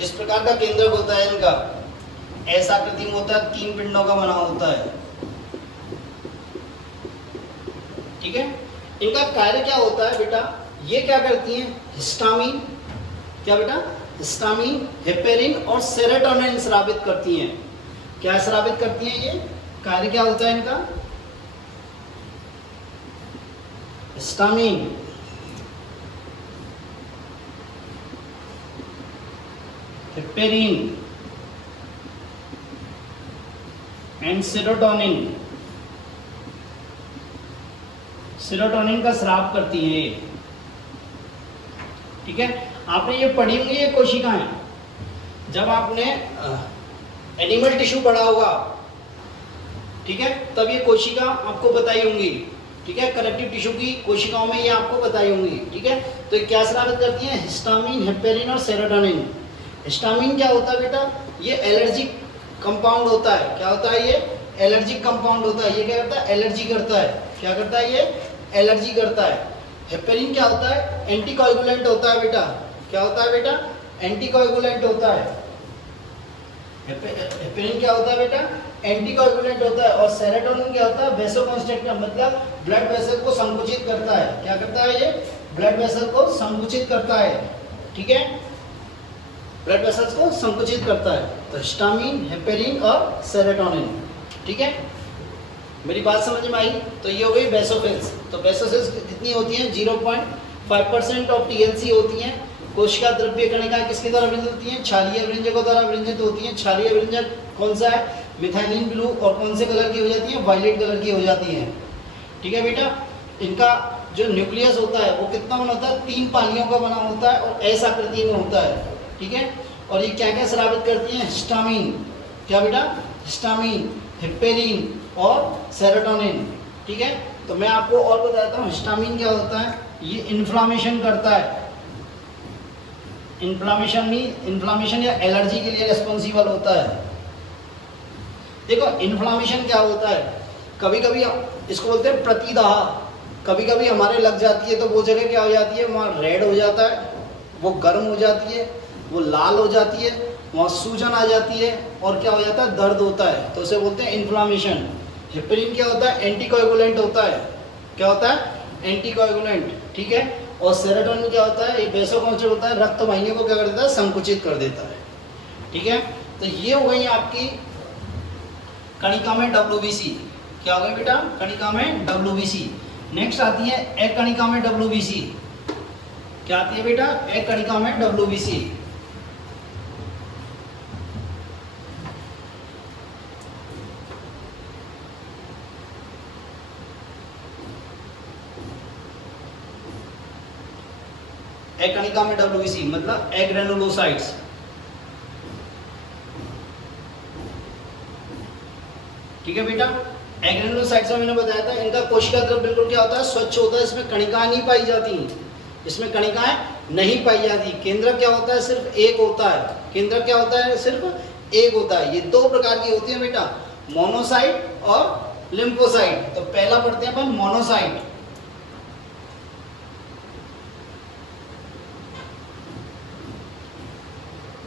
इस प्रकार का केंद्रक होता है इनका, ऐसा आकृति में होता है, 3 पिंडों का बना होता है। ठीक है, इनका कार्य क्या होता है बेटा, ये क्या करती हैं, हिस्टामिन, क्या बेटा, हिस्टामिन, हेपेरिन और सेरोटोनिन स्रावित करती हैं। क्या स्रावित करती हैं ये, कार्य क्या होता है इनका, histamine, heparin and serotonin serotonin का स्राव करती है ये। ठीक है, आपने ये पढ़ी होंगी ये कोशिकाएं, जब आपने एनिमल टिश्यू पढ़ा होगा, ठीक है, तब ये कोशिका आपको बताई होंगी। ठीक है, कनेक्टिव टिश्यू की कोशिकाओं में ये आपको बताई होंगी। ठीक है, तो ये क्या स्रावित करती है? हिस्टामिन, हेपेरिन और सेरोटोनिन। हिस्टामिन क्या होता है बेटा? ये एलर्जिक कंपाउंड होता है। क्या होता है? ये एलर्जिक कंपाउंड होता है। ये क्या करता है? एलर्जी करता है। क्या करता है? ये एलर्जी करता है। हेपेरिन क्या होता है? एंटीकोएगुलेंट होता है बेटा। क्या होता है बेटा? एंटीकोएगुलेंट होता है। हेपेरिन क्या होता है बेटा? एंटीकोएगुलेंट होता है। और सेरोटोनिन क्या होता है? वैसोकंस्ट्रिक्टर, मतलब ब्लड वेसल को संकुचित करता है। क्या करता है? ये ब्लड वेसल को संकुचित करता है। ठीक है, ब्लड वेसल्स को संकुचित करता है। तो हिस्टामिन, हेपेरिन और सेरोटोनिन। ठीक है, मेरी बात समझ में आई? तो ये हो गई बेसोफिल्स। तो बेसोफिल्स कितनी होती हैं? 0.5% ऑफ टीएलसी होती हैं। कोशिका द्रव्य कणिका किसके द्वारा विरंजित होती हैं? क्षारीय विरंजकों द्वारा विरंजित होती हैं। क्षारीय विरंजक कौन सा है? Methylene blue. और कौन से कलर की हो जाती है? वायलेट कलर की हो जाती है। ठीक है बेटा, इनका जो न्यूक्लियस होता है वो कितना बना होता है? 3 पालियों का बना होता है और एस आकृति में होता है। ठीक है, और ये क्या क्या स्रावित करती हैं? हिस्टामिन। क्या बेटा? हिस्टामिन, हेपेरिन और सेरोटोनिन। ठीक है, तो मैं आपको और बताता हूँ हिस्टामिन क्या होता है। ये इन्फ्लामेशन करता है। इन्फ्लामेशन या एलर्जी के लिए रिस्पॉन्सिबल होता है। देखो इन्फ्लामेशन क्या होता है, कभी कभी इसको बोलते हैं प्रतिदाह। कभी कभी हमारे लग जाती है तो वो जगह क्या हो जाती है? वहाँ रेड हो जाता है, वो गर्म हो जाती है, वो लाल हो जाती है, वहाँ सूजन आ जाती है और क्या हो जाता है? दर्द होता है। तो उसे बोलते हैं इन्फ्लामेशन। हेपेरिन क्या होता है? एंटीकोएगुलेंट होता है। क्या होता है? एंटीकोएगुलेंट। ठीक है, और सेरोटोनिन क्या होता है? ये वैसोकंस्ट्रिक्टर होता है, रक्त वाहिनियों को क्या कर देता है? संकुचित कर देता है। ठीक है, तो ये हो गई आपकी कणिका में WBC। क्या हो गई बेटा? कणिका में WBC। नेक्स्ट आती है एकणिका में WBC। क्या आती है बेटा? एकणिका में WBC। एकणिका में WBC मतलब एग्रेनुलोसाइट्स। ठीक है बेटा, एग्रेनुलोसाइट्स में मैंने बताया था इनका कोशिका द्रव्य बिल्कुल क्या होता है? स्वच्छ होता है। इसमें कणिकाएं नहीं पाई जाती, इसमें कणिकाएं नहीं पाई जाती। केंद्रक क्या होता है? सिर्फ एक होता है। केंद्रक क्या होता है? सिर्फ एक होता है। ये 2 प्रकार की होती है बेटा, मोनोसाइट और लिम्फोसाइट। तो पहला पढ़ते हैं अपन मोनोसाइट।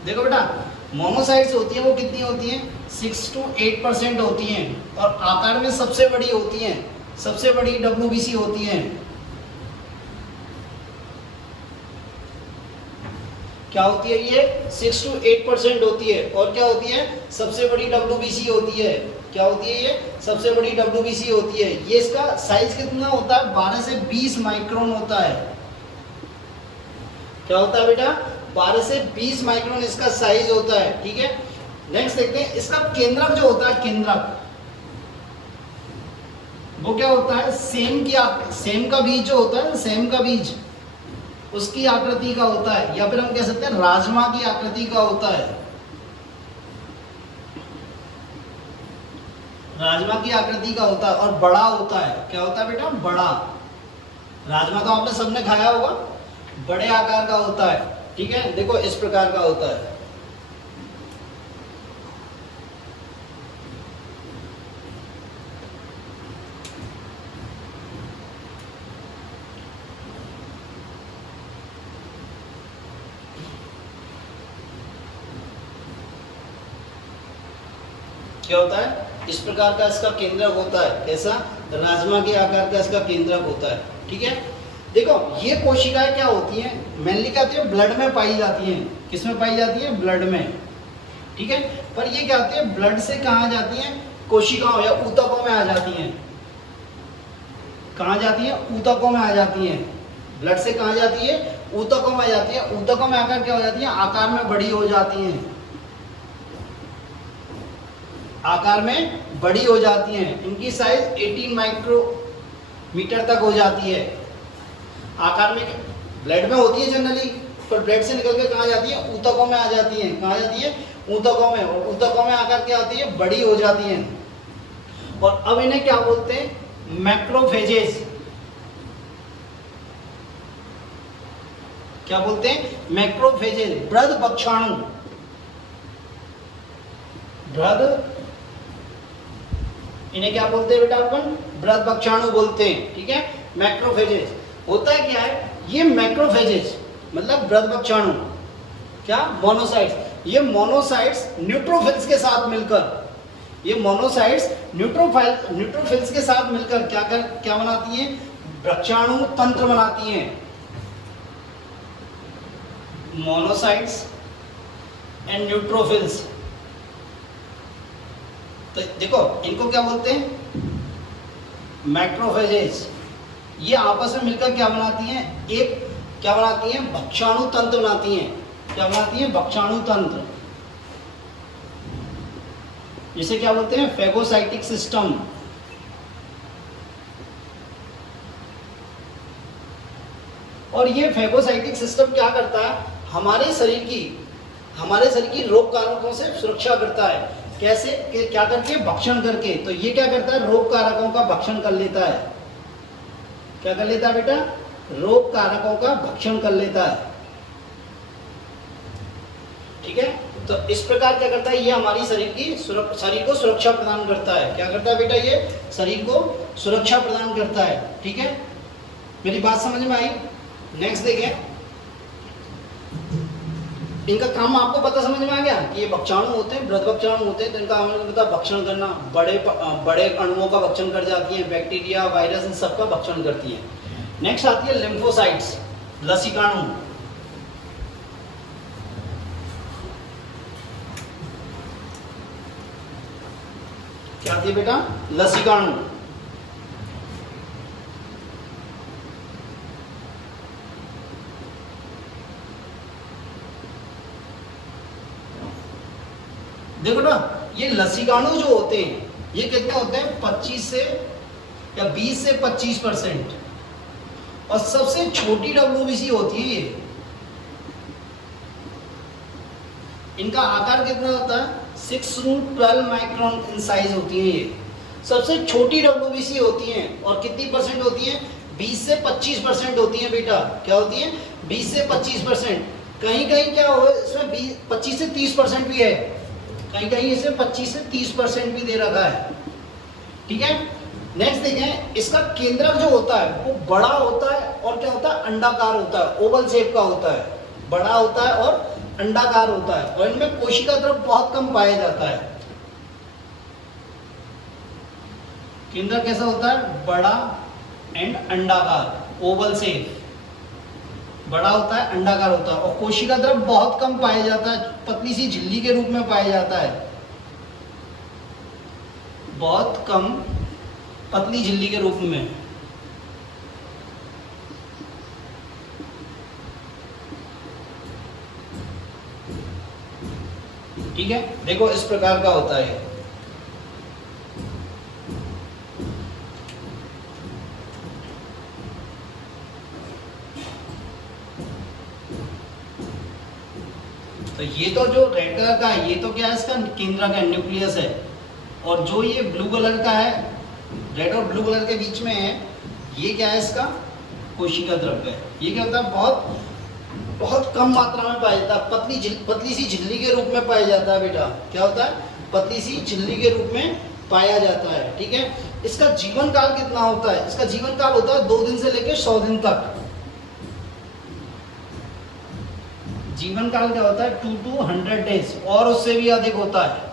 देखो बेटा, मोनोसाइट्स होती है वो कितनी होती हैं? 6 to 8% होती हैं और आकार में सबसे बड़ी होती हैं। सबसे बड़ी WBC होती हैं। क्या होती है? ये 6 to 8% होती है और क्या होती है? सबसे बड़ी WBC होती है। क्या होती है? ये सबसे बड़ी WBC होती है। ये इसका साइज कितना होता है? 12 से 20 माइक्रोन होता है। क्या होता है बेटा? 12 से 20 माइक्रोन इसका साइज होता है। ठीक है, नेक्स्ट देखते हैं इसका केंद्रक जो होता है, केंद्रक वो क्या होता है? सेम का बीज जो होता है, सेम का बीज उसकी आकृति का होता है, या फिर हम कह सकते हैं राजमा की आकृति का होता है। राजमा की आकृति का होता है और बड़ा होता है। क्या होता है बेटा? बड़ा। राजमा तो आपने सबने खाया होगा, बड़े आकार का होता है। ठीक है, देखो इस प्रकार का होता है। क्या होता है? इस प्रकार का इसका केंद्रक होता है। कैसा? राजमा के आकार का इसका केंद्रक होता है। ठीक है, देखो ये कोशिकाएं क्या होती हैं? मेनली क्या होती है? ब्लड में पाई जाती हैं। किस में पाई जाती है? ब्लड में। ठीक है, पर ये क्या होती है? ब्लड से कहाँ जाती हैं? कोशिकाओं या ऊतकों में आ जाती हैं। कहाँ जाती हैं? ऊतकों में आ जाती हैं। ब्लड से कहाँ जाती है? ऊतकों में आ जाती है। ऊतकों में आकर क्या हो जाती है? आकार में बड़ी हो जाती हैं। आकार में बड़ी हो जाती हैं। इनकी साइज 18 मीटर तक हो जाती है। आकार में ब्लड में होती है जनरली, पर ब्लड से निकल के कहाँ जाती है, ऊतकों में आ जाती है। कहाँ जाती है, ऊतकों में। और ऊतकों में आकर क्या होती है, बड़ी हो जाती है। और अब इन्हें क्या बोलते हैं, मैक्रोफेजेस। क्या बोलते हैं, मैक्रोफेजेस, बृहद भक्षाणु। बृहद, इन्हें क्या बोलते हैं बेटा अपन, बृहद भक्षाणु बोलते हैं। ठीक है, मैक्रोफेजेस। होता है क्या है, ये मैक्रोफेजेस मतलब बृहद भक्षाणु, क्या, मोनोसाइट्स। ये मोनोसाइट्स न्यूट्रोफिल्स के साथ मिलकर, ये मोनोसाइट्स न्यूट्रोफिल्स के साथ मिलकर क्या बनाती हैं, भक्षाणु तंत्र बनाती हैं। Monocytes and neutrophils. तो देखो इनको क्या बोलते हैं, मैक्रोफेजेस। ये आपस में मिलकर क्या बनाती हैं, एक क्या बनाती हैं, भक्षाणु तंत्र बनाती हैं। क्या बनाती हैं, भक्षाणु तंत्र, जिसे क्या बोलते हैं, फेगोसाइटिक सिस्टम। और ये फेगोसाइटिक सिस्टम क्या करता है, हमारे शरीर की रोग कारकों से सुरक्षा करता है। कैसे, क्या करके, भक्षण करके। तो ये क्या करता है, रोग कारकों का भक्षण कर लेता है। क्या कर लेता है बेटा, रोग कारकों का भक्षण कर लेता है। ठीक है, तो इस प्रकार क्या करता है, ये हमारी शरीर को सुरक्षा प्रदान करता है। क्या करता है बेटा, ये शरीर को सुरक्षा प्रदान करता है। ठीक है, मेरी बात समझ में आई। नेक्स्ट देखें, इनका काम आपको पता समझ में आ गया कि ये भक्षाणु होते हैं, बृहद भक्षाणु होते हैं। तो इनका हमें पता, भक्षण करना, बड़े अणुओं का भक्षण कर जाती है, बैक्टीरिया, वायरस, इन सब का भक्षण करती है। नेक्स्ट आती है लिम्फोसाइट्स, लसिकाणु। क्या आती है बेटा, लसिकाणु। देखो ना, ये लसिकाणु जो होते हैं, ये कितने होते हैं, 25 से या 20 से 25%। और सबसे छोटी WBC होती है ये। इनका आकार कितना होता है, 6 to 12 माइक्रोन इन साइज होती है ये। सबसे छोटी WBC होती है। और कितनी परसेंट होती है, 20 से 25% होती है बेटा। क्या होती है, 20 से 25%। कहीं कहीं क्या हो, इसमें 25 से 30% भी है। कहीं कहीं इसे 25 से 30% भी दे रखा है। ठीक है, नेक्स्ट देखें, इसका केंद्रक जो होता है वो बड़ा होता है और क्या होता है, अंडाकार होता है, ओवल शेप का होता है। बड़ा होता है और अंडाकार होता है। और इनमें कोशिका द्रव्य बहुत कम पाया जाता है। केंद्रक कैसा होता है, बड़ा एंड अंडाकार, ओवल शेप। बड़ा होता है, अंडाकार होता है। और कोशिका द्रव्य बहुत कम पाया जाता है, पतली सी झिल्ली के रूप में पाया जाता है। बहुत कम पतली झिल्ली के रूप में। ठीक है, देखो इस प्रकार का होता है। तो ये तो जो रेड कलर का है, ये तो क्या है, इसका केंद्रक है, न्यूक्लियस है। और जो ये ब्लू कलर का है, रेड और ब्लू कलर के बीच में है, ये क्या है, इसका कोशिका द्रव्य है। ये क्या होता है, बहुत कम मात्रा में पाया जाता है, पतली सी झिल्ली के रूप में पाया जाता है बेटा। क्या होता है, पतली सी झिल्ली के रूप में पाया जाता है। ठीक है, इसका जीवन काल कितना होता है, इसका जीवन काल होता है 2 दिन से लेकर 100 दिन तक। जीवन काल क्या होता है, 2 to 100 डेज, और उससे भी अधिक होता है।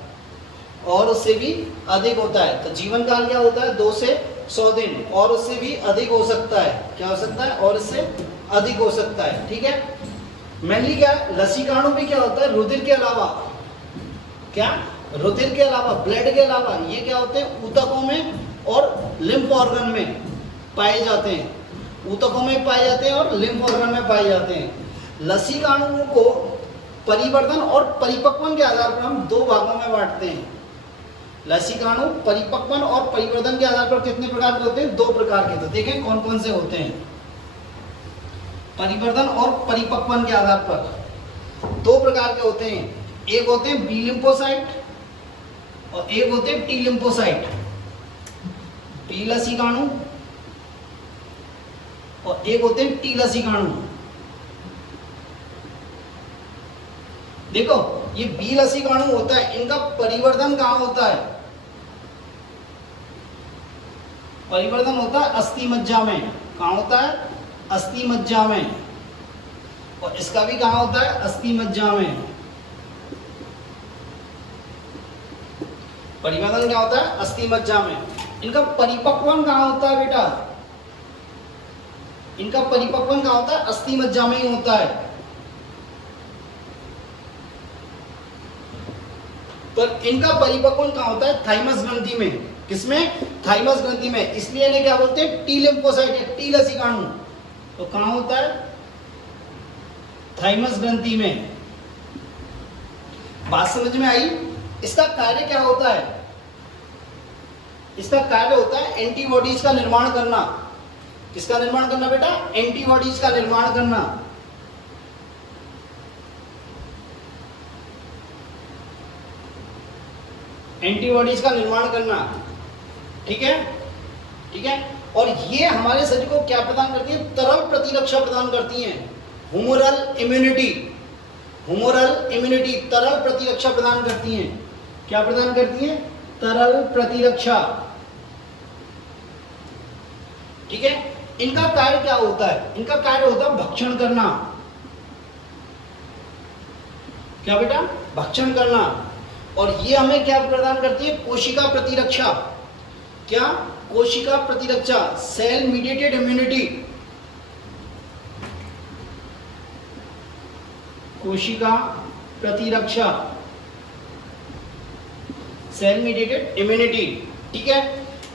और उससे भी अधिक होता है। तो जीवन काल क्या होता है, 2 से 100 दिन, और उससे भी अधिक हो सकता है। क्या हो सकता है, और इससे अधिक हो सकता है। ठीक है, मेनली क्या है, लसिकाणु भी क्या होता है, रुधिर के अलावा, क्या, रुधिर के अलावा, ब्लड के अलावा, ये क्या होते हैं, ऊतकों में और लिम्फ ऑर्गन में पाए जाते हैं। ऊतकों में पाए जाते हैं और लिम्फ ऑर्गन में पाए जाते हैं। लसिकाणुओं को परिवर्धन और परिपक्वन के आधार पर हम 2 भागों में बांटते हैं। लसीकाणु परिपक्वन और परिवर्धन के आधार पर कितने प्रकार के होते हैं? 2 प्रकार के। तो देखें कौन कौन से होते हैं। परिवर्धन और परिपक्वन के आधार पर 2 प्रकार के होते हैं। एक होते हैं बी लिम्फोसाइट और एक होते हैं टी लिम्फोसाइट। बी लसीकाणु और एक होते हैं टी लसीकाणु। देखो ये बी लसीकाणु होता है, इनका परिवर्धन कहां होता है? परिवर्धन होता है अस्थि मज्जा में। कहां होता है? अस्थि मज्जा में। और इसका भी कहां होता है? अस्थि मज्जा में। परिवर्धन क्या होता है? अस्थि मज्जा में। इनका परिपक्वन कहां होता है बेटा? इनका परिपक्वन कहां होता है? अस्थि मज्जा में ही होता है। पर इनका परिपक्वन कहां होता है? थाइमस ग्रंथि में। किसमें? थाइमस ग्रंथि में। इसलिए इन्हें क्या बोलते हैं? टी लिम्फोसाइट या टी लसीकाणु। तो कहां होता है? थाइमस ग्रंथि में। बात समझ में आई? इसका कार्य क्या होता है? इसका कार्य होता है एंटीबॉडीज का निर्माण करना। किसका निर्माण करना बेटा? एंटीबॉडीज का निर्माण करना। एंटीबॉडीज का निर्माण करना। ठीक है, ठीक है। और ये हमारे शरीर को क्या प्रदान करती है? तरल प्रतिरक्षा प्रदान करती हैं। हुमोरल इम्यूनिटी। हुमोरल इम्यूनिटी तरल प्रतिरक्षा प्रदान करती हैं। क्या प्रदान करती हैं? तरल प्रतिरक्षा। ठीक है। इनका कार्य क्या होता है? इनका कार्य होता है भक्षण करना। क्या बेटा? भक्षण करना। और ये हमें क्या प्रदान करती है? कोशिका प्रतिरक्षा। क्या? कोशिका प्रतिरक्षा, सेल मीडिएटेड इम्यूनिटी। कोशिका प्रतिरक्षा, सेल मीडिएटेड इम्यूनिटी। ठीक है।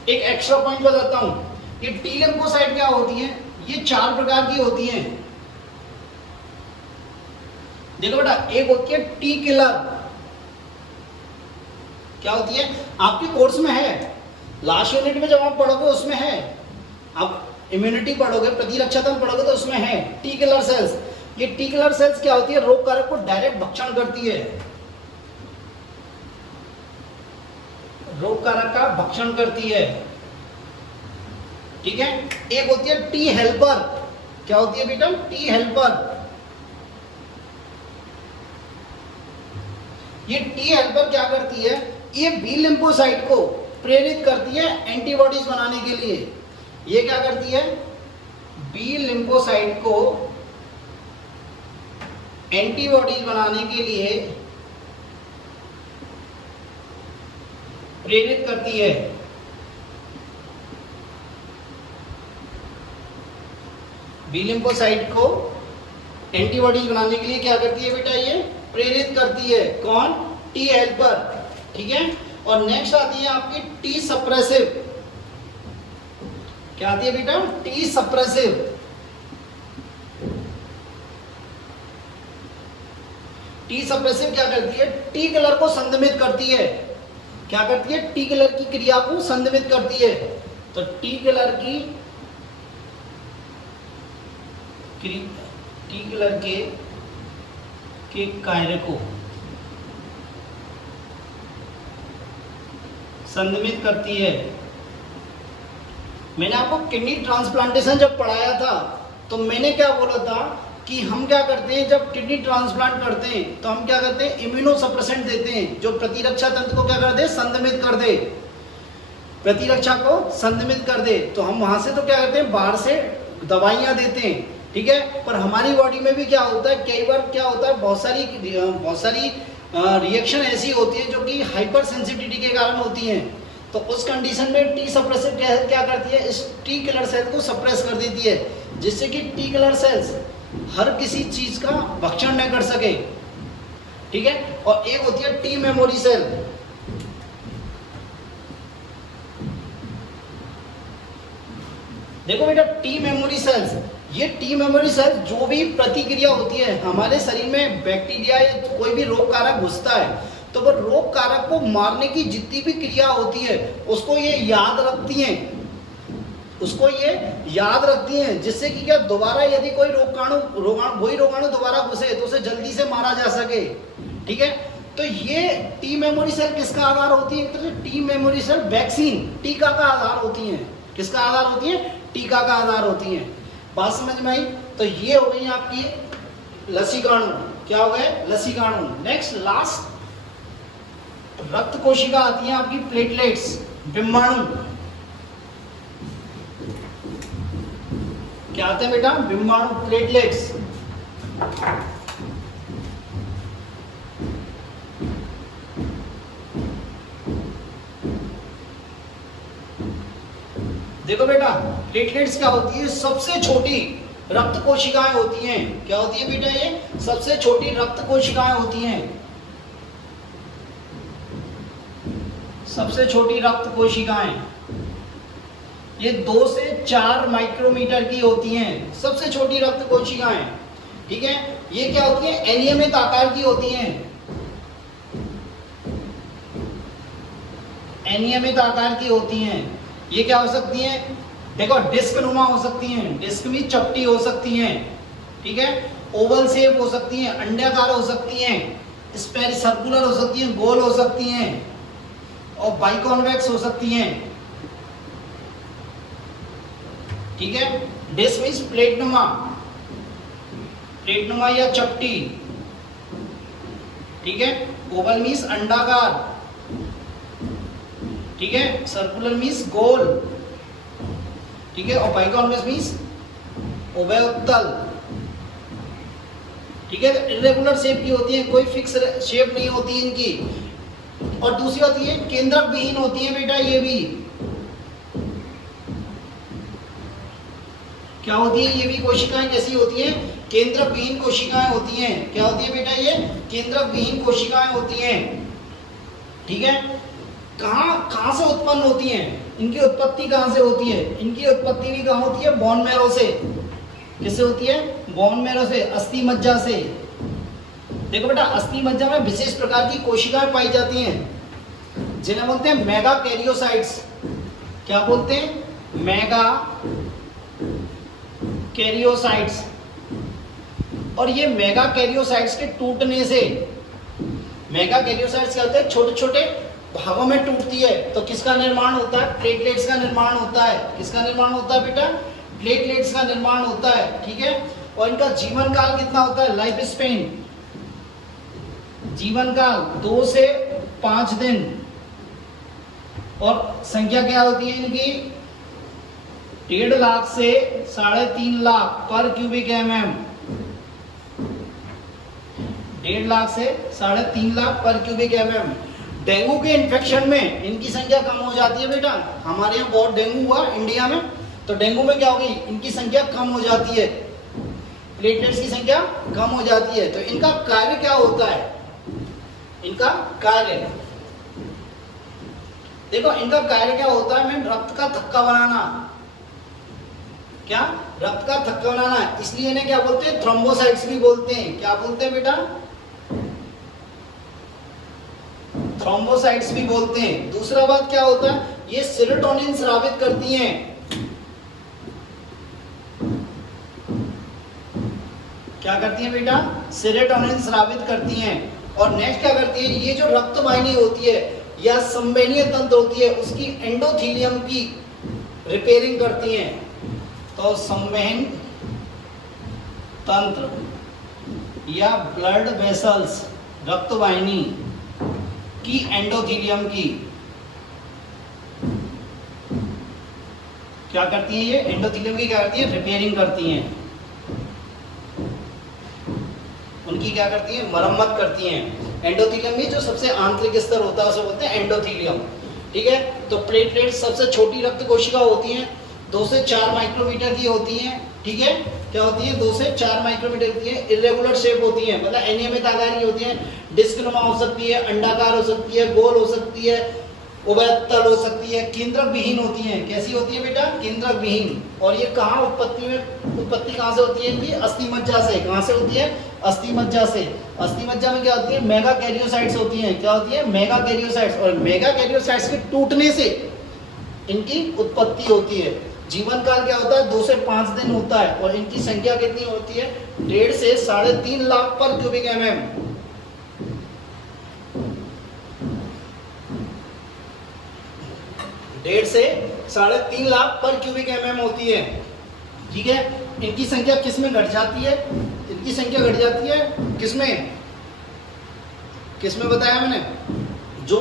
एक एक्स्ट्रा पॉइंट बताता हूं, ये टी लिम्फोसाइट क्या होती है? ये 4 प्रकार की होती हैं। देखो बेटा, एक होती है टी किलर। क्या होती है? आपके कोर्स में है, लास्ट यूनिट में जब आप पढ़ोगे उसमें है। आप इम्यूनिटी पढ़ोगे, प्रतिरक्षा तंत्र पढ़ोगे तो उसमें है टी किलर सेल्स। ये टी किलर सेल्स क्या होती है? रोग कारक को डायरेक्ट भक्षण करती है। रोग कारक का भक्षण करती है। ठीक है। एक होती है टी हेल्पर। क्या होती है बेटा? T helper. ये टी हेल्पर क्या करती है? ये बी लिम्फोसाइट को प्रेरित करती है एंटीबॉडीज बनाने के लिए। ये क्या करती है? बी लिम्फोसाइट को एंटीबॉडीज बनाने के लिए प्रेरित करती है। बी लिम्फोसाइट को एंटीबॉडीज बनाने के लिए क्या करती है बेटा? ये प्रेरित करती है। कौन? T helper. ठीक है। और नेक्स्ट आती है आपकी टी सप्रेसिव। क्या आती है बेटा? T suppressive. टी सप्रेसिव क्या करती है? टी किलर को संदमित करती है। क्या करती है? टी किलर की क्रिया को संदमित करती है। तो टी किलर के कार्य को संदमित करती है। मैंने आपको किडनी ट्रांसप्लांटेशन जब पढ़ाया था तो मैंने क्या बोला था कि हम क्या करते हैं, जब किडनी ट्रांसप्लांट करते हैं तो हम क्या करते हैं? इम्यूनो सप्रेसेंट देते हैं जो प्रतिरक्षा तंत्र को क्या कर दे? संदमित कर दे। प्रतिरक्षा को संदमित कर दे। तो हम वहां से तो क्या करते हैं? बाहर से दवाइयां देते हैं। ठीक है। पर हमारी बॉडी में भी क्या होता है? कई बार क्या होता है? बहुत सारी रिएक्शन ऐसी होती है जो कि हाइपर सेंसिटिविटी के कारण होती हैं। तो उस कंडीशन में टी सप्रेसिव क्या करती है? इस टी किलर सेल को सप्रेस कर देती है, जिससे कि टी किलर सेल्स हर किसी चीज का भक्षण न कर सके। ठीक है। और एक होती है टी मेमोरी सेल। देखो बेटा, टी मेमोरी सेल्स, ये टी मेमोरी सेल्स जो भी प्रतिक्रिया होती है हमारे शरीर में, बैक्टीरिया या कोई भी रोग कारक घुसता है तो वो रोग कारक को मारने की जितनी भी क्रिया होती है उसको ये याद रखती हैं, उसको ये याद रखती हैं, जिससे कि क्या दोबारा यदि कोई वही रोगाणु दोबारा घुसे तो उसे जल्दी से मारा जा सके। ठीक है, तो ये टी मेमोरी सेल किसका आधार होती है? एक तरह से टी मेमोरी सेल वैक्सीन टीका का आधार होती है। किसका आधार होती है? टीका का आधार होती है। बात समझ में आई? तो ये हो गई आपकी लसीकाणु। क्या हो गए? लसीकाणु। नेक्स्ट लास्ट रक्त कोशिका आती है आपकी प्लेटलेट्स, बिम्बाणु। क्या आते हैं बेटा? बिम्बाणु, प्लेटलेट्स। देखो बेटा, प्लेटलेट्स क्या होती है? सबसे छोटी रक्त कोशिकाएं होती हैं। क्या होती है बेटा? ये सबसे छोटी रक्त कोशिकाएं होती हैं। सबसे छोटी रक्त कोशिकाएं ये 2 से 4 माइक्रोमीटर की होती हैं, सबसे छोटी रक्त कोशिकाएं। ठीक है, ये क्या होती है? अनियमित आकार की होती हैं, अनियमित आकार की होती हैं। ये क्या हो सकती हैं? देखो, डिस्क नुमा हो सकती हैं, डिस्क में चपटी हो सकती हैं। ठीक है, ओवल शेप हो सकती हैं, अंडाकार हो सकती हैं, स्पेर सर्कुलर हो सकती हैं, गोल हो सकती हैं, और बाइकॉन्वेक्स हो सकती हैं। ठीक है, डिस्क मींस प्लेटनुमा, प्लेटनुमा या चपटी। ठीक है, ओवल मींस अंडाकार। ठीक है, सर्कुलर मींस गोल। ठीक है, और बाइकॉन्वेक्स मींस उभयोत्तल। ठीक है, इरेगुलर शेप की होती है, कोई फिक्स शेप नहीं होती इनकी। और दूसरी बात ये केंद्रक विहीन होती है बेटा। ये भी क्या होती है? ये भी कोशिकाएं कैसी होती हैं? केंद्रक विहीन कोशिकाएं होती हैं। क्या होती है बेटा? ये केंद्रक विहीन कोशिकाएं होती हैं। ठीक है, कहां से उत्पन्न होती हैं? इनकी उत्पत्ति कहां से होती है? इनकी उत्पत्ति भी कहां होती है? बोन मैरो से। किससे होती है? बोन मैरो से, अस्थि मज्जा से। देखो बेटा, अस्थि मज्जा में विशेष प्रकार की कोशिकाएं पाई जाती हैं जिन्हें बोलते हैं मेगा कैरियोसाइट्स। क्या बोलते हैं? Mega karyocytes. और ये मेगा कैरियोसाइट्स के टूटने से, मेगा कैरियोसाइट्स क्या होते हैं? छोटे छोटे भागों में टूटती है तो किसका निर्माण होता है? प्लेटलेट्स का निर्माण होता है। किसका निर्माण होता है बेटा? प्लेटलेट्स का निर्माण होता है। ठीक है, और इनका जीवन काल कितना होता है? लाइफ स्पेन, जीवन काल 2 से 5 दिन। और संख्या क्या होती है इनकी? 1.5 लाख से 3.5 लाख पर क्यूबिक mm। 1.5 लाख से 3.5 लाख पर क्यूबिक mm। डेंगू के इन्फेक्शन में इनकी संख्या कम हो जाती है बेटा। हमारे यहाँ बहुत डेंगू हुआ इंडिया में, तो डेंगू में क्या होगी? इनकी संख्या कम हो जाती है, प्लेटलेट्स की संख्या कम हो जाती है। तो इनका कार्य क्या होता है? इनका कार्य देखो, इनका कार्य क्या होता है? मैम, रक्त का थक्का बनाना। क्या? रक्त का थक्का बनाना। इसलिए इन्हें क्या बोलते हैं? थ्रोम्बोसाइट्स भी बोलते हैं। क्या बोलते हैं बेटा? थ्रोम्बोसाइट्स भी बोलते हैं। दूसरा बात क्या होता है? ये सेरोटोनिन स्रावित करती हैं। क्या करती हैं बेटा? सेरोटोनिन स्रावित करती हैं। और नेक्स्ट क्या करती है? ये जो रक्त वाहिनी होती है या संवहनीय तंत्र होती है, उसकी एंडोथीलियम की रिपेयरिंग करती हैं। तो संवहन तंत्र या ब्लड वेसल्स, रक्त वाहिनी की एंडोथीलियम की क्या करती है? ये एंडोथीलियम की क्या करती है? रिपेयरिंग करती हैं। उनकी क्या करती है? मरम्मत करती हैं। एंडोथीलियम में जो सबसे आंतरिक स्तर होता है उसे बोलते हैं एंडोथीलियम। ठीक है, तो प्लेटलेट्स सबसे छोटी रक्त कोशिका होती हैं, 2 से 4 माइक्रोमीटर की होती हैं। ठीक है, क्या होती है? 2 से 4 माइक्रोमीटर की है, इरेगुलर शेप होती है, मतलब अनियमित आकार की होती है, डिस्क नुमा हो सकती है, अंडाकार हो सकती है, गोल हो सकती है, उभयतल हो सकती है, केंद्रक विहीन होती है। कैसी होती है बेटा? केंद्रक विहीन। और ये कहाँ उत्पत्ति कहाँ से होती है इनकी? अस्थि मज्जा से। कहाँ से होती है? अस्थि मज्जा से। अस्थि मज्जा में क्या होती है, मेगा कैरियोसाइट्स होती हैं। क्या होती है, मेगा कैरियोसाइट्स। और मेगा कैरियोसाइट्स के टूटने से इनकी उत्पत्ति होती है। जीवन काल क्या होता है, 2 से 5 दिन होता है। और इनकी संख्या कितनी होती है, 1.5 से 3.5 लाख पर क्यूबिक mm। 1.5 से 3.5 लाख पर क्यूबिक mm होती है। ठीक है, इनकी संख्या किसमें घट जाती है, इनकी संख्या घट जाती है किसमें, किसमें बताया मैंने, जो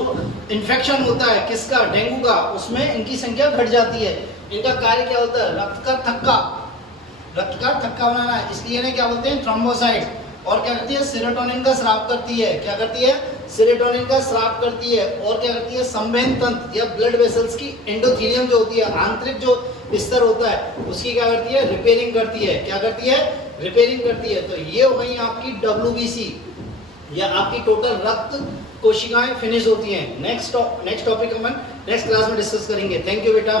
इन्फेक्शन होता है किसका, डेंगू का, उसमें इनकी संख्या घट जाती है। इनका कार्य क्या होता है, रक्त का थक्का बनाना है, इसलिए इन्हें क्या बोलते हैं, थ्रोम्बोसाइट्स। और क्या करती है, सेरोटोनिन का स्राव करती है। क्या करती है, सेरोटोनिन का स्राव करती है। और क्या करती है, संवहन तंत्र या ब्लड वेसल्स की एंडोथेलियम जो होती है, आंतरिक जो स्तर होता है, उसकी क्या करती है, रिपेयरिंग करती है। क्या करती है, रिपेयरिंग करती है। तो ये हो गई आपकी WBC या आपकी टोटल रक्त कोशिकाएं फिनिश होती हैं। नेक्स्ट टॉपिक हम नेक्स्ट क्लास में डिस्कस करेंगे। थैंक यू बेटा।